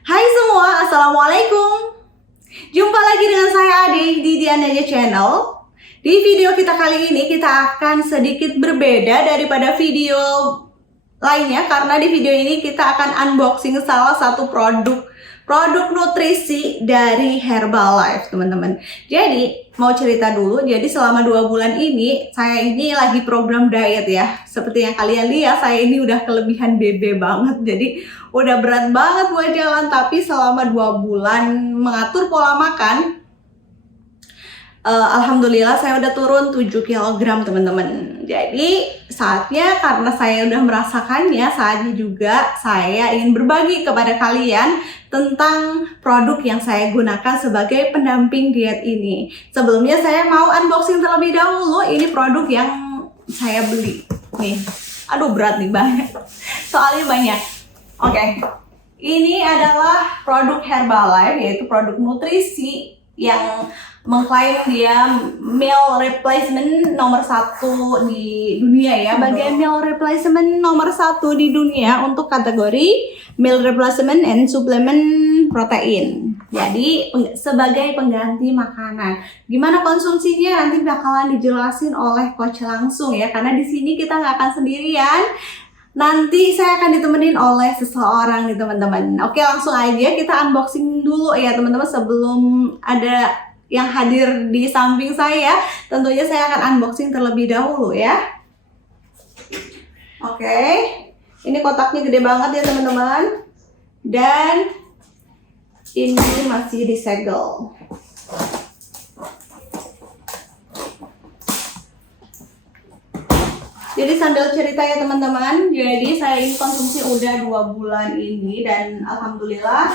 Hai semua, Assalamualaikum. Jumpa lagi dengan saya Ade di Dianaja Channel. Di video kita kali ini kita akan sedikit berbeda daripada video lainnya, karena di video ini kita akan unboxing salah satu produk nutrisi dari Herbalife, teman-teman. Jadi mau cerita dulu, jadi selama 2 bulan ini saya ini lagi program diet ya. Seperti yang kalian lihat, saya ini udah kelebihan BB banget, jadi udah berat banget buat jalan. Tapi selama 2 bulan mengatur pola makan, alhamdulillah saya udah turun 7 kg, teman-teman. Jadi saatnya, karena saya udah merasakannya, saatnya juga saya ingin berbagi kepada kalian tentang produk yang saya gunakan sebagai pendamping diet ini. Sebelumnya saya mau unboxing terlebih dahulu. Ini produk yang saya beli nih. Aduh, berat nih, banyak, soalnya banyak. Oke. Ini adalah produk Herbalife, yaitu produk nutrisi yang mengklaim dia meal replacement nomor 1 di dunia ya. Bagian meal replacement nomor 1 di dunia untuk kategori meal replacement and supplement protein. Jadi sebagai pengganti makanan. Gimana konsumsinya nanti bakalan dijelasin oleh coach langsung ya, karena di sini kita nggak akan sendirian. Nanti saya akan ditemenin oleh seseorang nih, teman-teman. Oke, langsung aja kita unboxing dulu ya, teman-teman. Sebelum ada yang hadir di samping saya, tentunya saya akan unboxing terlebih dahulu ya. Oke, ini kotaknya gede banget ya, teman-teman. Dan ini masih disegel. Jadi sambil cerita ya, teman-teman. Jadi saya ini konsumsi udah 2 bulan ini, dan alhamdulillah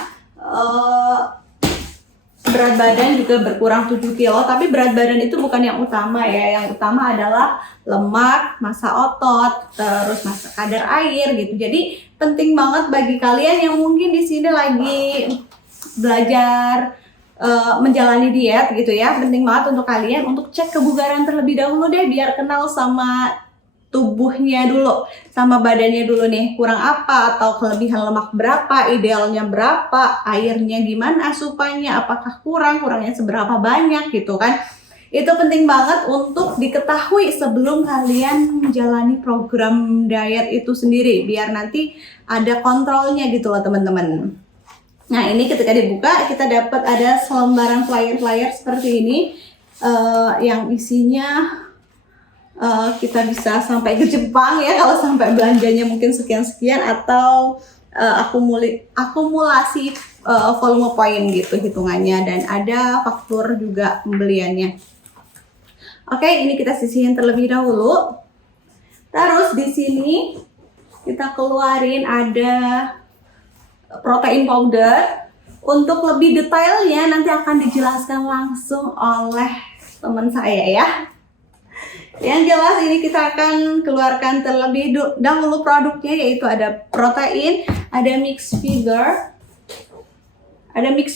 berat badan juga berkurang 7 kilo. Tapi berat badan itu bukan yang utama ya. Yang utama adalah lemak, massa otot, terus massa kadar air gitu. Jadi penting banget bagi kalian yang mungkin di sini lagi belajar menjalani diet gitu ya. Penting banget untuk kalian untuk cek kebugaran terlebih dahulu deh, biar kenal sama tubuhnya dulu, sama badannya dulu nih, kurang apa atau kelebihan lemak berapa, idealnya berapa, airnya gimana asupannya, apakah kurangnya seberapa banyak gitu kan. Itu penting banget untuk diketahui sebelum kalian menjalani program diet itu sendiri, biar nanti ada kontrolnya gitu loh, teman-teman. Nah, ini ketika dibuka kita dapat ada selembaran flyer seperti ini, yang isinya kita bisa sampai ke Jepang ya kalau sampai belanjanya mungkin sekian-sekian, atau akumulasi volume poin gitu hitungannya, dan ada faktur juga pembeliannya. Oke, ini kita sisihin terlebih dahulu. Terus di sini kita keluarin ada protein powder. Untuk lebih detailnya nanti akan dijelaskan langsung oleh teman saya ya. Yang jelas ini kita akan keluarkan terlebih dahulu produknya, yaitu ada protein, ada mix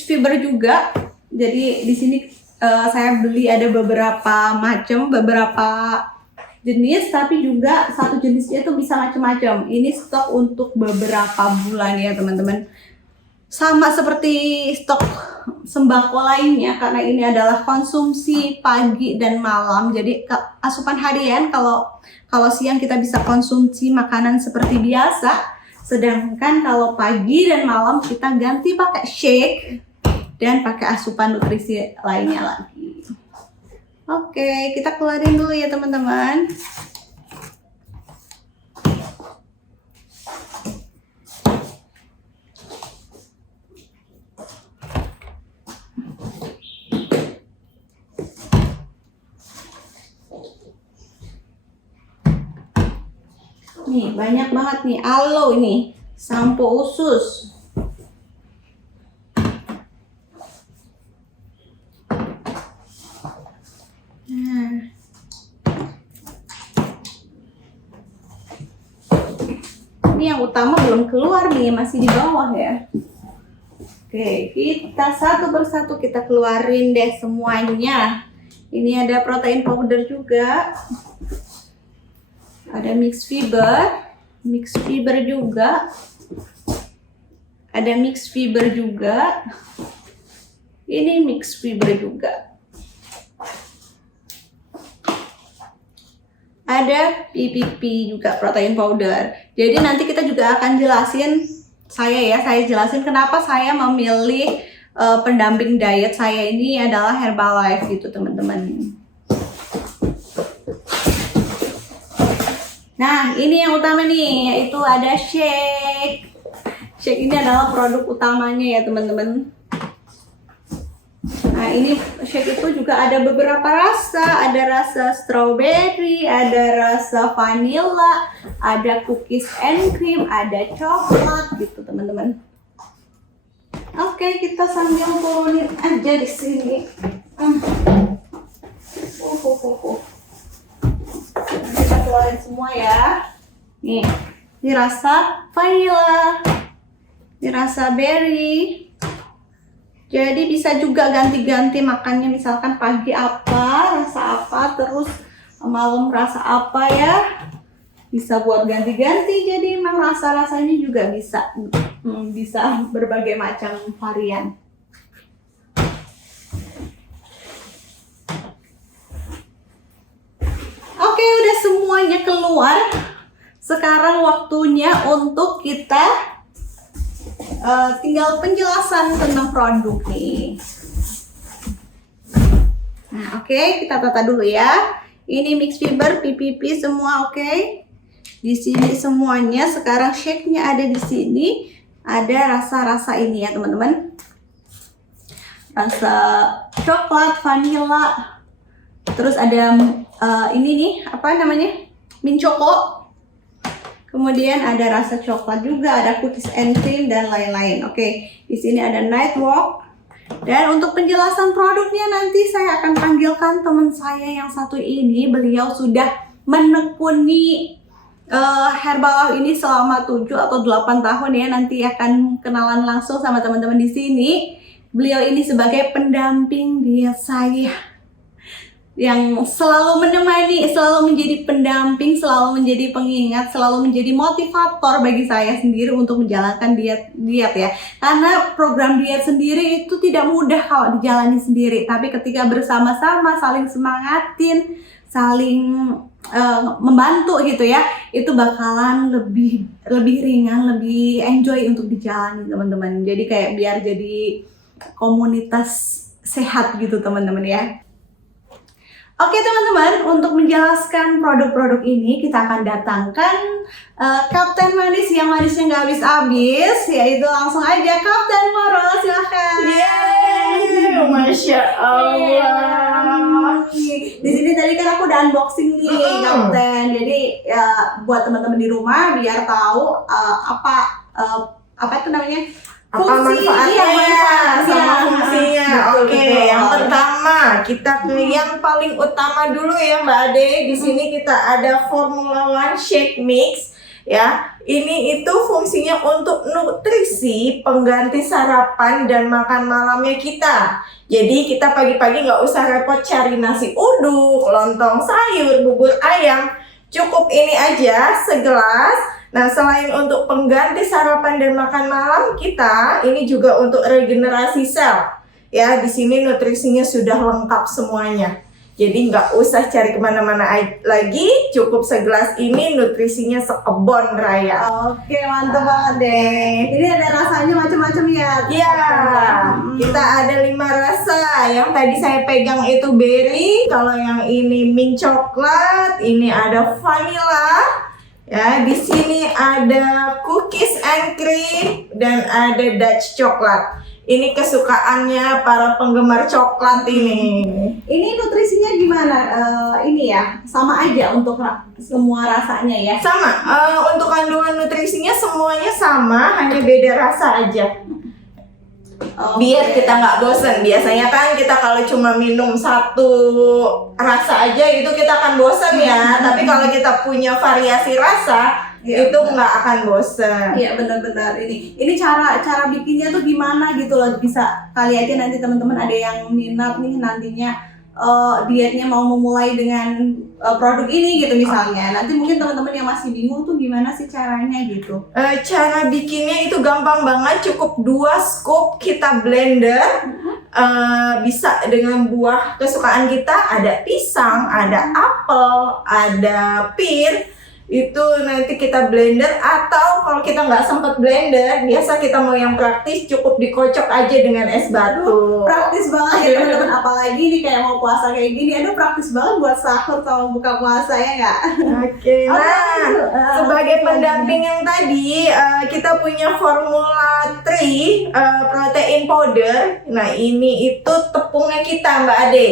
fiber juga. Jadi di sini saya beli ada beberapa jenis, tapi juga satu jenisnya itu bisa macam-macam. Ini stok untuk beberapa bulan ya, teman-teman. Sama seperti stok sembako lainnya, karena ini adalah konsumsi pagi dan malam. Jadi asupan harian, kalau siang kita bisa konsumsi makanan seperti biasa, sedangkan kalau pagi dan malam kita ganti pakai shake dan pakai asupan nutrisi lainnya lagi. Oke, kita keluarin dulu ya, teman-teman. Nih, banyak banget nih. Aloe ini, sampo usus. Nah. Ini yang utama belum keluar nih, masih di bawah ya. Oke, kita satu persatu kita keluarin deh semuanya. Ini ada protein powder juga. Ada mix fiber juga. Ada mix fiber juga. Ini mix fiber juga. Ada PPP juga, protein powder. Jadi nanti kita juga akan jelasin, saya jelasin kenapa saya memilih pendamping diet saya ini adalah Herbalife gitu teman-teman. Nah ini yang utama nih, yaitu ada shake. Shake ini adalah produk utamanya ya teman-teman. Nah ini shake itu juga ada beberapa rasa, ada rasa strawberry, ada rasa vanilla, ada cookies and cream, ada coklat gitu teman-teman. Oke, kita sambil turunin aja di sini. Kita keluarin semua ya. Nih, ini rasa vanilla, ini rasa berry. Jadi bisa juga ganti-ganti makannya, misalkan pagi apa, rasa apa, terus malam rasa apa ya. Bisa buat ganti-ganti, jadi emang rasa-rasanya juga bisa berbagai macam varian. Oke, udah semuanya keluar. Sekarang waktunya untuk kita tinggal penjelasan tentang produk nih. Nah, oke, kita tata dulu ya. Ini mix fiber, PPP semua oke. Di sini semuanya. Sekarang shake-nya ada di sini. Ada rasa-rasa ini ya teman-teman. Rasa coklat, vanilla. Terus ada ini nih, apa namanya? Mint choco. Kemudian ada rasa coklat juga, ada cookies and cream dan lain-lain. Oke, di sini ada night walk. Dan untuk penjelasan produknya nanti saya akan panggilkan teman saya yang satu ini. Beliau sudah menekuni Herbalife ini selama 7 atau 8 tahun ya. Nanti akan kenalan langsung sama teman-teman di sini. Beliau ini sebagai pendamping diet saya, yang selalu menemani, selalu menjadi pendamping, selalu menjadi pengingat, selalu menjadi motivator bagi saya sendiri untuk menjalankan diet ya. Karena program diet sendiri itu tidak mudah kalau dijalani sendiri, tapi ketika bersama-sama saling semangatin, saling membantu gitu ya, itu bakalan lebih ringan, lebih enjoy untuk dijalani teman-teman. Jadi kayak biar jadi komunitas sehat gitu teman-teman ya. Oke teman-teman, untuk menjelaskan produk-produk ini kita akan datangkan Kapten Manis yang manisnya nggak habis-habis, yaitu langsung aja Kapten Moro, silahkan. Yeay, Masya Allah. Di sini tadi kan aku udah unboxing nih Kapten, jadi ya, buat teman-teman di rumah biar tahu apa itu namanya, Apa manfaatnya sama fungsinya. Oke, yang pertama kita ke yang paling utama dulu ya Mbak Ade. Di sini kita ada Formula One Shake Mix ya. Ini itu fungsinya untuk nutrisi, pengganti sarapan dan makan malamnya kita. Jadi kita pagi-pagi nggak usah repot cari nasi uduk, lontong sayur, bubur ayam. Cukup ini aja segelas. Nah, selain untuk pengganti sarapan dan makan malam kita, ini juga untuk regenerasi sel. Ya, di sini nutrisinya sudah lengkap semuanya. Jadi nggak usah cari kemana-mana lagi, cukup segelas ini nutrisinya sekebon raya. Oke, mantap banget deh. Ini ada rasanya macam-macam ya? Iya, kita ada 5 rasa. Yang tadi saya pegang itu berry, kalau yang ini mint coklat, ini ada vanilla. Ya, di sini ada cookies and cream dan ada Dutch coklat. Ini kesukaannya para penggemar coklat ini. Ini nutrisinya gimana? Ini ya, sama aja untuk semua rasanya ya? Sama, untuk kandungan nutrisinya semuanya sama, hanya beda rasa aja. Biar kita nggak bosen. Biasanya kan kita kalau cuma minum satu rasa aja itu kita akan bosen ya. Tapi kalau kita punya variasi rasa, ya, itu nggak akan bosen. Iya benar-benar. Ini cara bikinnya tuh gimana gitu loh. Bisa kali aja nanti teman-teman ada yang minat nih nantinya dietnya mau memulai dengan produk ini gitu misalnya. Nanti mungkin teman-teman yang masih bingung tuh gimana sih caranya gitu. Cara bikinnya itu gampang banget, cukup 2 scoop kita blender. Bisa dengan buah kesukaan kita, ada pisang, ada apel, ada pir. Itu nanti kita blender, atau kalau kita nggak sempat blender, biasa kita mau yang praktis, cukup dikocok aja dengan es batu. Praktis banget ya teman-teman, apalagi nih kayak mau puasa kayak gini, aduh praktis banget buat sahur sama buka puasa ya nggak? Oke, nah sebagai pendamping yang tadi, kita punya formula 3 protein powder. Nah ini itu tepungnya kita Mbak Ade.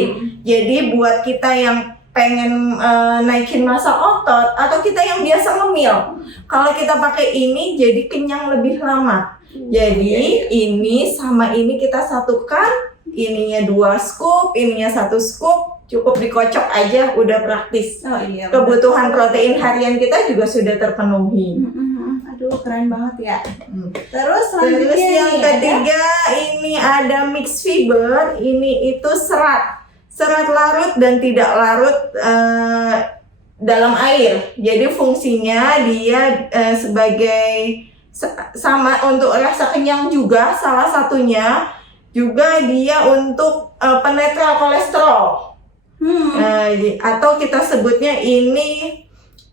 Jadi buat kita yang pengen naikin massa otot, atau kita yang biasa ngemil, kalau kita pakai ini jadi kenyang lebih lama. Jadi ini sama ini kita satukan, ininya 2 scoop, ininya 1 scoop, cukup dikocok aja, udah praktis. Oh iya. Kebutuhan protein harian kita juga sudah terpenuhi. Aduh keren banget ya. Terus Terus yang nih, ketiga ini ada mix fiber. Ini itu serat larut dan tidak larut dalam air. Jadi fungsinya dia sebagai sama untuk rasa kenyang juga, salah satunya juga dia untuk penetral kolesterol. Atau kita sebutnya ini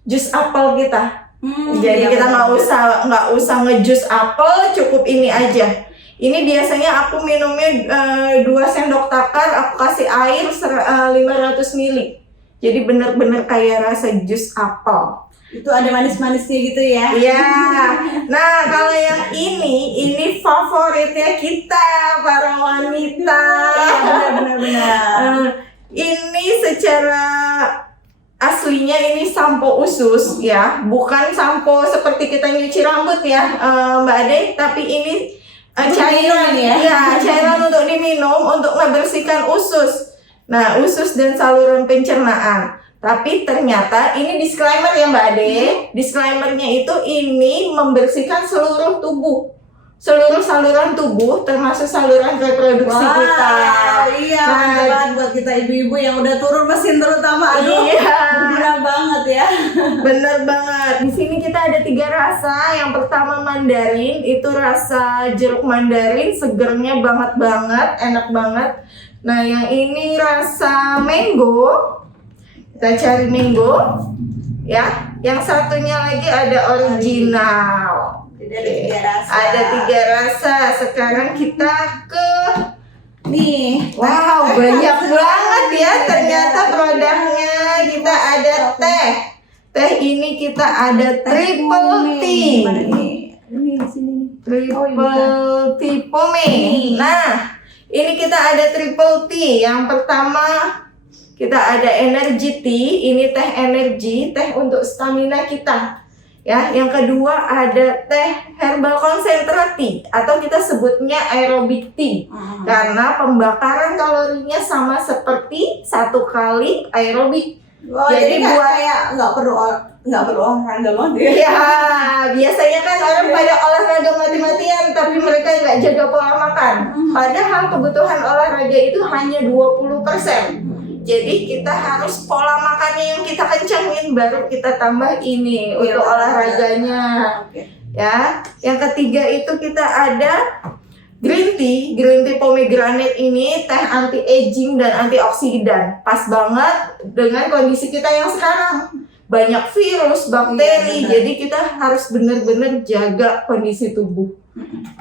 jus apel kita. Jadi kita nggak usah ngejus apel, cukup ini aja. Ini biasanya aku minumnya 2 sendok takar, aku kasih air 500 ml. Jadi bener-bener kayak rasa jus apel. Itu ada manis-manisnya gitu ya? Iya. Nah kalau yang ini favoritnya kita para wanita. Benar-benar. Ini secara aslinya ini sampo usus ya, bukan sampo seperti kita nyuci rambut ya Mbak Ade, tapi ini cairan ya, cairan untuk diminum untuk membersihkan usus. Nah, usus dan saluran pencernaan. Tapi ternyata ini disclaimer ya Mbak Ade. Disclaimernya itu ini membersihkan seluruh tubuh. Seluruh saluran tubuh termasuk saluran reproduksi kita. Iya, benar buat kita ibu-ibu yang udah turun mesin terutama. Aduh, berguna banget ya. Bener banget. Di sini kita ada 3 rasa. Yang pertama mandarin, itu rasa jeruk mandarin, segernya banget, enak banget. Nah, yang ini rasa mango. Kita cari mango. Ya, yang satunya lagi ada original. Ada 3 rasa. Sekarang kita ke nih. Wow, banyak banget ya ternyata produknya. Kita ada teh. Teh ini kita ada triple tea. Ini di sini nih. Triple tea pome. Nah, ini kita ada triple tea. Yang pertama kita ada energy tea. Ini teh energi, teh untuk stamina kita. Ya, yang kedua ada teh herbal concentrate tea, atau kita sebutnya aerobic tea. Karena pembakaran kalorinya sama seperti 1 kali aerobik. Jadi buat kayak nggak perlu olahraga banget ya. Ya, biasanya kan orang pada olahraga mati-matian, tapi mereka nggak jaga pola makan. Padahal kebutuhan olahraga itu hanya 20%. Jadi kita harus pola makannya yang kita kencangin, baru kita tambah ini untuk olahraganya. Ya, yang ketiga itu kita ada green tea pomegranate. Ini teh anti aging dan antioksidan, pas banget dengan kondisi kita yang sekarang. Banyak virus, bakteri, jadi kita harus benar-benar jaga kondisi tubuh.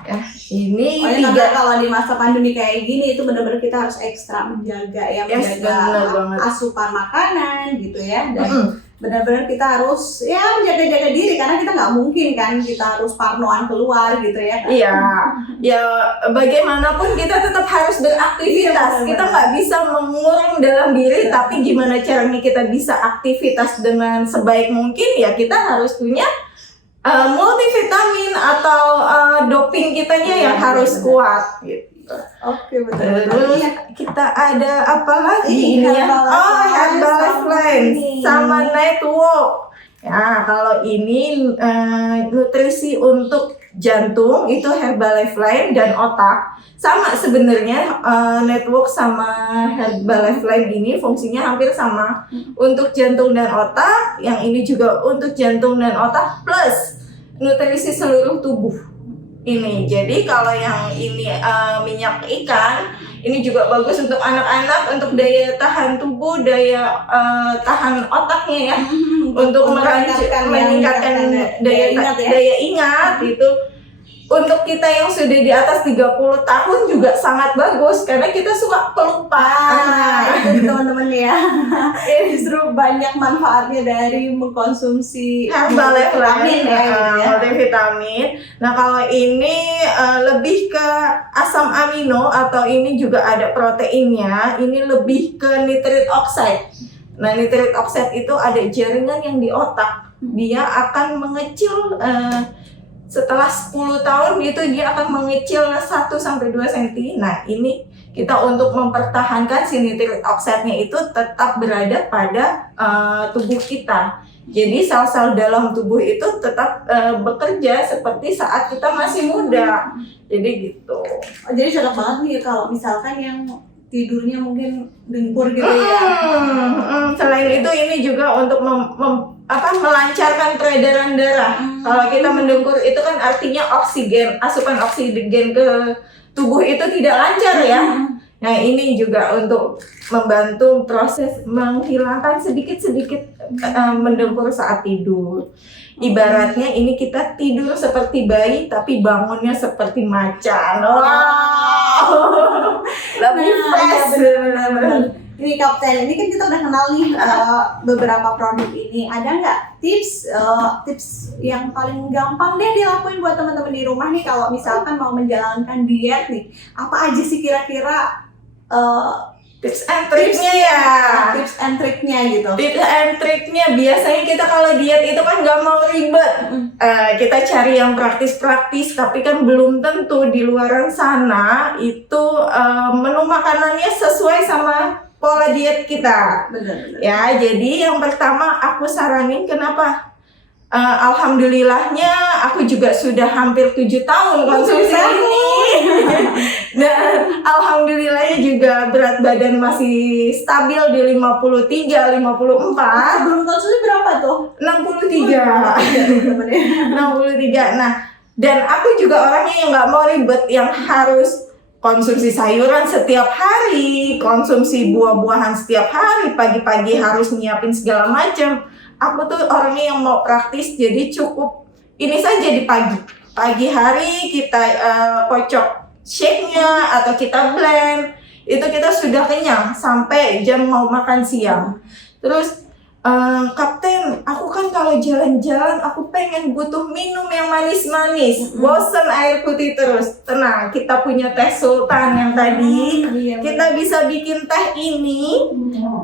Ya, ini 3. Kalau di masa pandemi kayak gini itu benar-benar kita harus ekstra menjaga ya, menjaga asupan makanan gitu ya, dan benar-benar kita harus ya menjaga-jaga diri, karena kita nggak mungkin kan kita harus parnoan keluar gitu ya. Iya, ya bagaimanapun kita tetap harus beraktivitas. Kita nggak bisa mengurung dalam diri, tapi gimana caranya kita bisa aktivitas dengan sebaik mungkin, ya kita harus punya multivitamin atau doping kitanya yang harus kuat gitu. Oke, betul. Terus kita ada apa lagi ini ya? Herbalife sama Night Walk. Ya, kalau ini nutrisi untuk jantung itu Herbalife Line dan otak. Sama sebenarnya network sama Herbalife Line ini fungsinya hampir sama. Untuk jantung dan otak, yang ini juga untuk jantung dan otak plus nutrisi seluruh tubuh. Ini. Jadi kalau yang ini minyak ikan, ini juga bagus untuk anak-anak, untuk daya tahan tubuh, daya tahan otaknya ya, untuk meningkatkan daya ingat itu. Untuk kita yang sudah di atas 30 tahun juga sangat bagus karena kita suka kelupaan. Itu teman-teman ya. Justru banyak manfaatnya dari mengkonsumsi multivitamin ya. Multivitamin. Nah, kalau ini lebih ke asam amino atau ini juga ada proteinnya, ini lebih ke nitric oxide. Nah, nitric oxide itu ada jaringan yang di otak. Dia akan mengecil setelah 10 tahun itu dia akan mengecil 1-2 cm. Nah, ini kita untuk mempertahankan si nitric oxide-nya itu tetap berada pada tubuh kita. Jadi sel-sel dalam tubuh itu tetap bekerja seperti saat kita masih muda. Jadi gitu. Jadi cocok banget nih kalau misalkan yang tidurnya mungkin dengkur gitu ya. Selain itu ini juga untuk melancarkan peredaran darah. Kalau kita mendengkur itu kan artinya asupan oksigen ke tubuh itu tidak lancar ya. Nah, ini juga untuk membantu proses menghilangkan sedikit-sedikit mendengkur saat tidur. Ibaratnya ini kita tidur seperti bayi tapi bangunnya seperti macan. Wow. Lebih fresh. Ini Kapten, ini kan kita udah kenal nih beberapa produk ini. Ada nggak tips yang paling gampang deh dilakuin buat teman-teman di rumah nih kalau misalkan mau menjalankan diet nih? Apa aja sih kira-kira tips and triknya ya? Tips and triknya gitu. Tips and triknya biasanya kita kalau diet itu kan nggak mau ribet. Kita cari yang praktis-praktis, tapi kan belum tentu di luaran sana itu menu makanannya sesuai sama pola diet kita. Benar. Ya, jadi yang pertama aku saranin kenapa? Alhamdulillahnya aku juga sudah hampir 7 tahun konsumsi ini. Dan alhamdulillahnya juga berat badan masih stabil di 53, 54. Sebelum konsumsi berapa tuh? 63. 63. Nah, dan aku juga orangnya yang nggak mau ribet, yang harus konsumsi sayuran setiap hari, konsumsi buah-buahan setiap hari, pagi-pagi harus nyiapin segala macam. Aku tuh orangnya yang mau praktis, jadi cukup ini saja di pagi hari kita kocok shake-nya atau kita blend, itu kita sudah kenyang sampai jam mau makan siang. Terus Kapten, aku kan kalau jalan-jalan aku pengen butuh minum yang manis-manis, bosen air putih terus. Tenang, kita punya teh sultan yang tadi, kita bisa bikin teh ini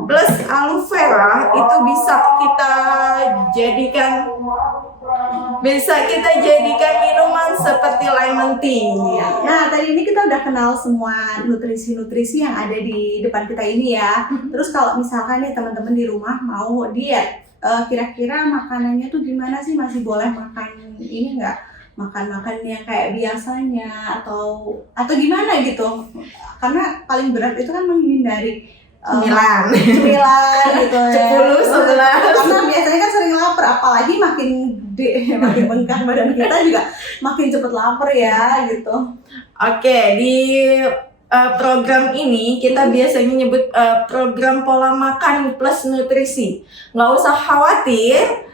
plus aloe vera, itu bisa kita jadikan minuman seperti lemon tea. Nah, tadi ini kita udah kenal semua nutrisi-nutrisi yang ada di depan kita ini ya. Terus kalau misalkan nih teman-teman di rumah mau diet, kira-kira makanannya tuh gimana sih? Masih boleh makan ini nggak? Makan-makan yang kayak biasanya atau gimana gitu? Karena paling berat itu kan menghindari cemilan gitu ya. 10, 11. Karena biasanya kan sering lapar, apalagi makin makin bengkak badan kita juga makin cepet lapar ya gitu. Oke, di program ini kita biasanya nyebut program pola makan plus nutrisi. Nggak usah khawatir,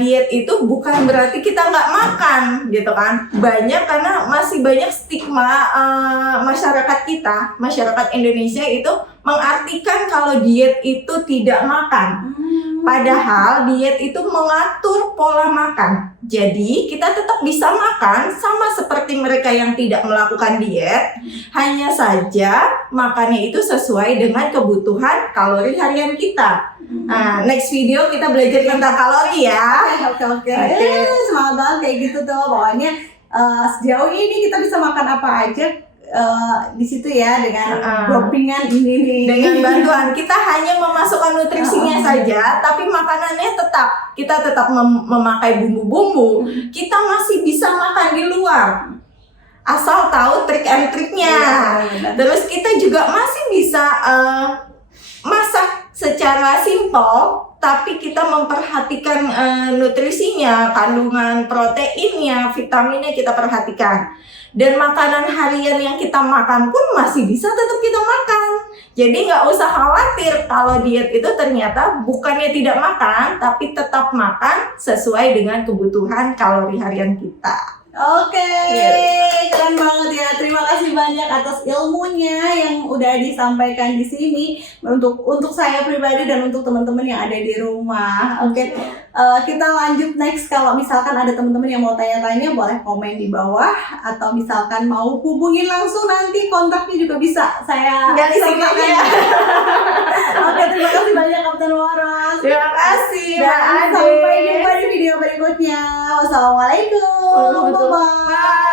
diet itu bukan berarti kita nggak makan gitu kan. Banyak karena masih banyak stigma masyarakat Indonesia itu mengartikan kalau diet itu tidak makan. Padahal diet itu mengatur pola makan. Jadi kita tetap bisa makan sama seperti mereka yang tidak melakukan diet. Hanya saja makannya itu sesuai dengan kebutuhan kalori harian kita. Nah, next video kita belajar tentang kalori ya. Oke. Semangat banget kayak gitu tuh. Pokoknya sejauh ini kita bisa makan apa aja di situ ya dengan Uh-uh. droppingan ini nih. Dengan bantuan kita hanya memasukkan nutrisinya saja, tapi makanannya kita tetap memakai bumbu-bumbu. Kita masih bisa makan di luar, asal tahu trik and triknya. Benar. Terus kita juga masih bisa masak secara simpel, tapi kita memperhatikan nutrisinya, kandungan proteinnya, vitaminnya kita perhatikan. Dan makanan harian yang kita makan pun masih bisa tetap kita makan. Jadi nggak usah khawatir kalau diet itu ternyata bukannya tidak makan, tapi tetap makan sesuai dengan kebutuhan kalori harian kita. Oke, keren banget ya. Terima kasih banyak atas ilmunya yang udah disampaikan di sini untuk saya pribadi dan untuk teman-teman yang ada di rumah. Oke, kita lanjut next. Kalau misalkan ada teman-teman yang mau tanya-tanya, boleh komen di bawah atau misalkan mau hubungin langsung, nanti kontaknya juga bisa saya sertakan. Oke, terima kasih banyak Kapten Waras. Terima kasih, Dan Mbak Ade. sampai jumpa di video berikutnya. Wassalamualaikum. Bye.